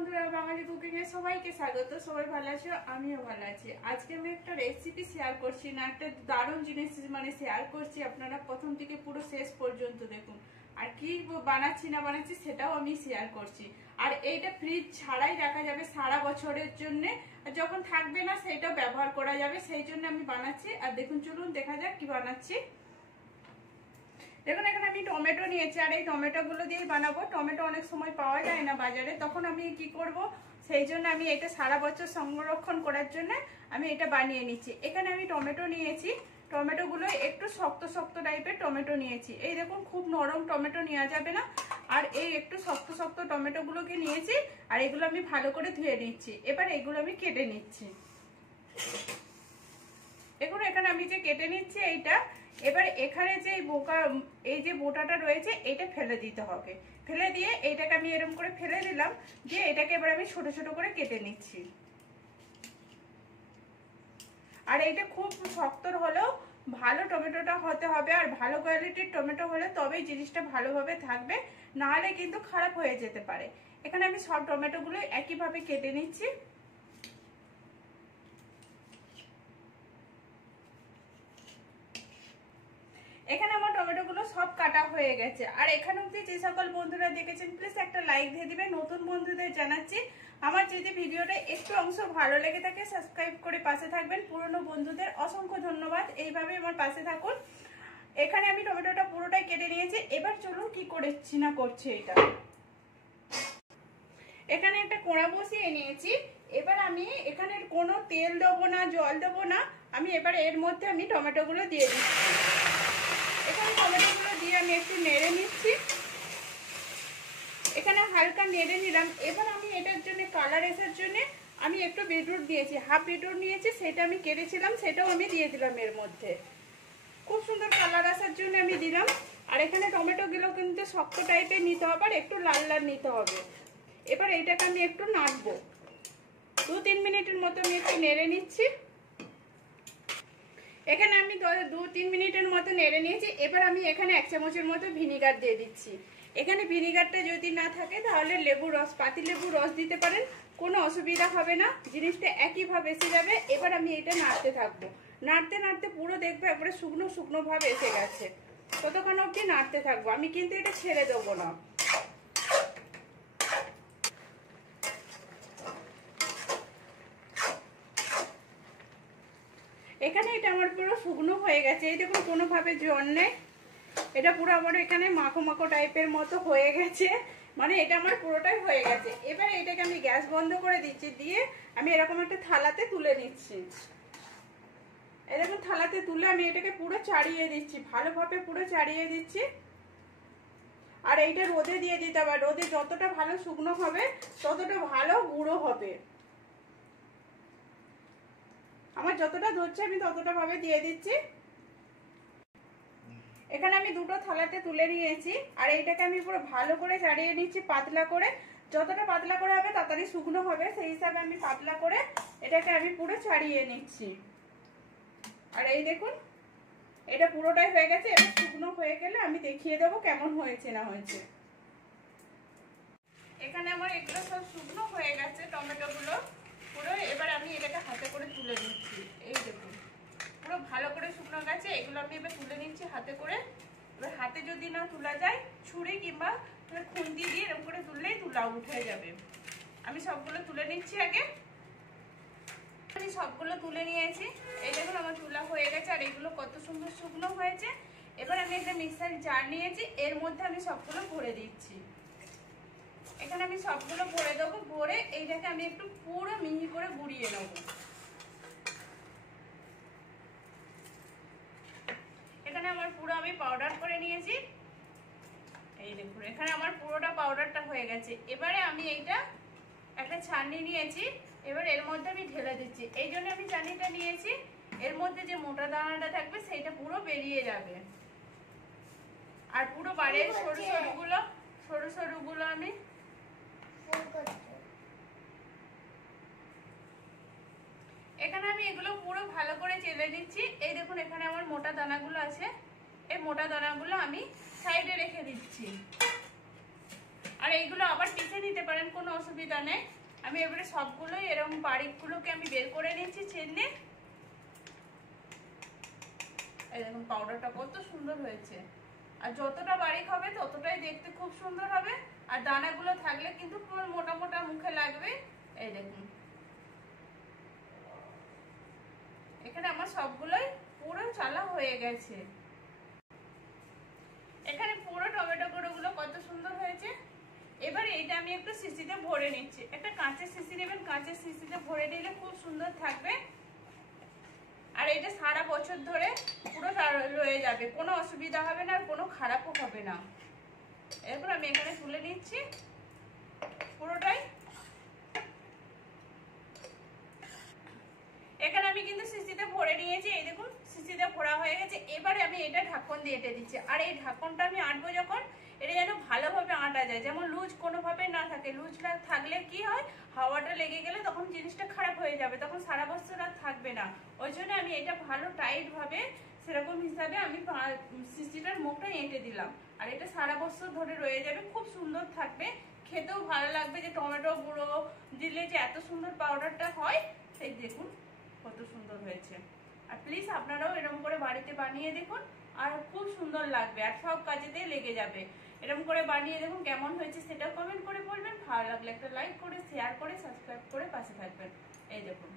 বন্ধুরা, বাঙালি কুকিং এ সবাইকে স্বাগত। সবাই ভালো আছো? আমিও ভালো আছি। আজকে আমি একটা রেসিপি শেয়ার করছি, না একটা দারুণ জিনিস শেয়ার করছি। আপনারা প্রথম থেকে পুরো শেষ পর্যন্ত দেখুন, আর কি বানাচ্ছি না বানাচ্ছি সেটাও আমি শেয়ার করছি। আর এইটা ফ্রিজ ছাড়াই রাখা যাবে সারা বছরের জন্য, আর যখন থাকবে না সেটাও ব্যবহার করা যাবে, সেই জন্য আমি বানাচ্ছি। আর দেখুন, চলুন দেখা যাক কি বানাচ্ছি। দেখুন, এখানে আমি টমেটো নিয়েছি, আর এই টমেটো গুলো দিয়েই বানাবো। টমেটো অনেক সময় পাওয়া যায় না বাজারে, তখন আমি কি করব, সেই জন্য আমি এটা সারা বছর সংরক্ষণ করার জন্য আমি এটা বানিয়ে নিচ্ছি। এখানে আমি টমেটো নিয়েছি, টমেটো গুলো একটু শক্ত শক্ত টাইপের টমেটো নিয়েছি। এই দেখুন, খুব নরম টমেটো নেওয়া যাবে না, আর এই একটু শক্ত শক্ত টমেটো গুলোকে নিয়েছি। আর এগুলো আমি ভালো করে ধুয়ে নিচ্ছি। এবার এগুলো আমি কেটে নিচ্ছি। দেখুন, এখানে আমি যে কেটে নিচ্ছি এইটা, এবার এখানে যে এই যে বোটাটা রয়েছে এটা ফেলে দিতে হবে। ফেলে দিয়ে এইটাকে আমি এরকম করে ফেলে দিলাম, দিয়ে এটাকে এবার আমি ছোট ছোট করে কেটে নিচ্ছি। আর এইটা খুব শক্ত হলেও ভালো টমেটোটা হতে হবে, আর ভালো কোয়ালিটির টমেটো হলে তবেই জিনিসটা ভালোভাবে থাকবে, না হলে কিন্তু খারাপ হয়ে যেতে পারে। এখানে আমি সব টমেটোগুলো একইভাবে কেটে নিচ্ছি। এখানে আমার টমেটো গুলো সব কাটা হয়ে গেছে। আর এখানে অবধি যে সকল বন্ধুরা দেখেছেন প্লিজ একটা লাইক দিয়ে দিবেন। নতুন বন্ধুদের জানাচ্ছি, আমার যদি ভিডিওটা একটু অংশ ভালো লেগে থাকে সাবস্ক্রাইব করে পাশে থাকবেন। পুরনো বন্ধুদের অসংখ্য ধন্যবাদ, এইভাবে আমার পাশে থাকুন। এখানে আমি টমেটোটা পুরোটাই কেটে নিয়েছি। এবার চলুন কি করেছি না করছি এটা। এখানে একটা কড়া বসিয়ে নিয়েছি। এবার আমি এখানে কোনো তেল দেবো না, জল দেবো না। আমি এবার এর মধ্যে আমি টমেটো গুলো দিয়ে দিচ্ছি। এখানে টমেটোগুলো দিয়ে আমি একটু নেড়ে নিচ্ছি। এখানে হালকা নেড়ে নিলাম। এবার আমি এটার জন্য কালার আসার জন্য আমি একটু বিটরুট দিয়েছি, হাফ বিটরুট নিয়েছি, সেটা আমি কেটেছিলাম, সেটাও আমি দিয়ে দিলাম এর মধ্যে। খুব সুন্দর কালার আসার জন্য আমি দিলাম। আর এখানে টমেটোগুলো কিন্তু শক্ত টাইপের নিতে হবে, আর একটু লাল লাল নিতে হবে। এবার এইটাকে আমি একটু নাড়বো, 2-3 মিনিটের মতো আমি একটু নেড়ে নিচ্ছি। এখানে আমি 2-3 মিনিটের মতো নেড়ে নিয়েছি। এবার আমি এখানে 1 চামচের মতো ভিনিগার দিয়ে দিচ্ছি। এখানে ভিনিগারটা যদি না থাকে তাহলে লেবুর রস, পাতি লেবুর রস দিতে পারেন, কোনো অসুবিধা হবে না, জিনিসটা একইভাবে এসে যাবে। এবার আমি এটা নাড়তে থাকবো। নাড়তে নাড়তে পুরো দেখবে একবারে শুকনো শুকনো ভাব এসে গেছে, ততক্ষণ অবধি নাড়তে থাকবো। আমি কিন্তু এটা ছেড়ে দেবো না। এখানে এটা আমার পুরো শুকনো হয়ে গেছে। এই দেখুন, কোনোভাবে জল নেই, এটা পুরো আমার এখানে মাখো মাখো টাইপের মতো হয়ে গেছে, মানে এটা আমার পুরোটাই হয়ে গেছে। এবার এটাকে আমি গ্যাস বন্ধ করে দিচ্ছি, দিয়ে আমি এরকম একটা থালাতে তুলে নিচ্ছি। এই দেখুন, থালাতে তুলে আমি এটাকে পুরো চাড়িয়ে দিচ্ছি, ভালোভাবে পুরো চাড়িয়ে দিচ্ছি। আর এইটা রোদে দিয়ে দিতে হবে, রোদে যতটা ভালো শুকনো হবে ততটা ভালো গুঁড়ো হবে। আমার যতটা ধরছে আমি ততটা ভাবে দিয়ে দিচ্ছি। এখানে আমি দুটো থালাতে তুলে নিয়েছি, আর এইটাকে আমি পুরো ভালো করে চাড়িয়ে নিচ্ছি, পাতলা করে। যতটা পাতলা করে হবে তাড়াতাড়ি শুকনো হবে, সেই হিসাবে আমি পাতলা করে এটাকে আমি পুরো ছাড়িয়ে নিচ্ছি। আর এই দেখুন, এটা পুরোটাই হয়ে গেছে। এবার শুকনো হয়ে গেলে আমি দেখিয়ে দেবো কেমন হয়েছে না হয়েছে। এখানে আমার এগুলো সব শুকনো হয়ে গেছে, টমেটো গুলো পুরো। এবার আমি এটাকে হাতে করে তুলে নিচ্ছি। এই দেখুন, পুরো ভালো করে শুকনো গেছে। এগুলো আমি এবার তুলে নিচ্ছি হাতে করে। এবার হাতে যদি না তোলা যায়, ছুরি কিংবা খুন্তি দিয়ে এরকম করে তুললেই তুলা উঠে যাবে। আমি সবগুলো তুলে নিচ্ছি আগে। আমি সবগুলো তুলে নিয়েছি। এই দেখুন, আমার তুলা হয়ে গেছে, আর এগুলো কত সুন্দর শুকনো হয়েছে। এবার আমি একটা মিক্সার জার নিয়েছি, এর মধ্যে আমি সবগুলো ভরে দিচ্ছি। এখানে আমি সবগুলো ভরে দেবো। ভরে এইটাকে আমি একটু পুরো মিহি করে গুঁড়িয়ে নেবো। এখানে আমার পুরো আমি পাউডার করে নিয়েছি। এই দেখুন, এখানে আমার পুরোটা পাউডারটা হয়ে গেছে। এবারে আমি এইটা একটা ছাঁকনি নিয়েছি, এবার এর মধ্যে আমি ঢেলে দিচ্ছি। এই জন্য আমি ছাঁকনিটা নিয়েছি, এর মধ্যে যে মোটা দানাটা থাকবে সেটা পুরো বেরিয়ে যাবে। আর পুরো বাইরের সরু সরুগুলো আমি এখানে আমি এগুলো পুরো ভালো করে চেলে নিচ্ছি। এই দেখুন, এখানে আমার মোটা দানাগুলো আছে, এই মোটা দানাগুলো আমি সাইডে রেখে দিচ্ছি। আর এইগুলো আবার পিষে নিতে পারেন, কোনো অসুবিধা নেই। আমি এবারে সবগুলোই এরকম বারিকগুলোকে আমি বের করে নিচ্ছি ছেড়ে। এই দেখুন পাউডারটা কত সুন্দর হয়েছে। আর যতটা বারিক হবে ততটাই দেখতে খুব সুন্দর হবে। আর দানাগুলো থাকলে কিন্তু পুরো মোটা মোটা মুখে লাগবে। এই দেখুন এখানে আমার সবগুলোই পুরো চালা হয়ে গেছে। এখানে পুরো টমেটো গুঁড়োগুলো কত সুন্দর হয়েছে। এবার এইটা আমি একটু শিশিতে ভরে নিচ্ছি। একটা কাঁচের শিশি নেবেন, কাঁচের শিশিতে ভরে নিলে খুব সুন্দর থাকবে। আর এটা সারা বছর ধরে পুরো রয়ে যাবে, কোনো অসুবিধা হবে না আর কোনো খারাপও হবে না। এরপর আমি এখানে তুলে নিচ্ছি পুরোটাই। এখানে আমি কিন্তু শিশিতে ভরে নিয়েছি। এই দেখুন শিশিতে ভরা হয়ে গেছে। এবারে আমি এটা ঢাকন দিয়ে এঁটে দিচ্ছি। আর এই ঢাকনটা আমি আঁটবো যখন, এটা যেন ভালোভাবে আঁটা যায়, যেমন লুজ কোনোভাবে না থাকে। লুজ থাকলে কি হয়, হাওয়াটা লেগে গেলে তখন জিনিসটা খারাপ হয়ে যাবে, তখন সারা বছর আর থাকবে না। ওই জন্য আমি এটা ভালো টাইট ভাবে সেরকম হিসাবে আমি শিশিটার মুখটা এঁটে দিলাম। আর এটা সারা বছর ধরে রয়ে যাবে, খুব সুন্দর থাকবে, খেতেও ভালো লাগবে। যে টমেটো গুঁড়ো দিলে যে এত সুন্দর পাউডারটা হয়, সেই দেখুন কত সুন্দর হয়েছে। আর প্লিজ আপনারাও এরকম করে বাড়িতে বানিয়ে দেখুন, আর খুব সুন্দর লাগবে আর সব কাজেতেই লেগে যাবে। এরকম করে বানিয়ে দেখুন, কেমন হয়েছে সেটাও কমেন্ট করে বলবেন। ভালো লাগলে একটা লাইক করে, শেয়ার করে, সাবস্ক্রাইব করে পাশে থাকবেন। এই দেখুন।